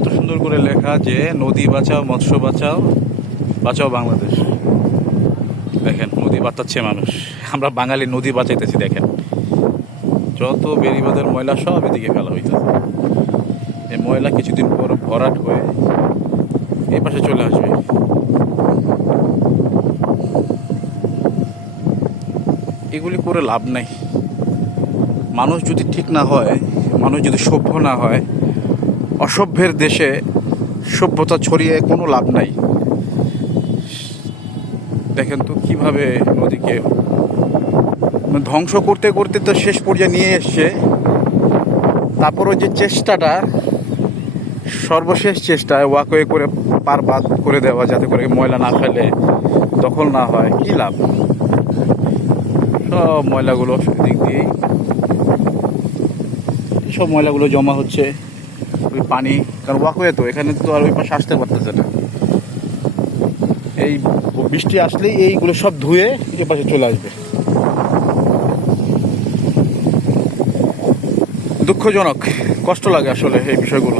কত সুন্দর করে লেখা যে নদী বাঁচাও, মৎস্য বাঁচাও, বাঁচাও বাংলাদেশ। দেখেন নদী বাঁচাচ্ছে মানুষ, আমরা বাঙালি নদী বাঁচাইতেছি। দেখেন যত বেড়িবাঁধের ময়লা সব এদিকে ফেলা হইতেছে। এই ময়লা কিছুদিন পর ভরাট হয়ে এই পাশে চলে আসবে। এগুলি করে লাভ নাই। মানুষ যদি ঠিক না হয়, মানুষ যদি সভ্য না হয়, অসভ্যের দেশে সভ্যতা ছড়িয়ে কোনো লাভ নাই। দেখেন তো কিভাবে নদীকে ধ্বংস করতে করতে তো শেষ পর্যায়ে নিয়ে এসছে। তারপরও যে চেষ্টাটা, সর্বশেষ চেষ্টায় ওয়াকওয়ে করে পার বাদ করে দেওয়া, যাতে করে ময়লা না ফেলে, দখল না হয়, কি লাভ? সব ময়লাগুলো দিক দিয়েই সব ময়লাগুলো জমা হচ্ছে ওই পানি, কারণ ওয়াকওয়ে তো এখানে তো আর ওই পাশে আসতে পারতেছে না। এই বৃষ্টি আসলেই এইগুলো সব ধুয়ে এ পাশে চলে আসবে। দুঃখজনক, কষ্ট লাগে আসলে এই বিষয়গুলো।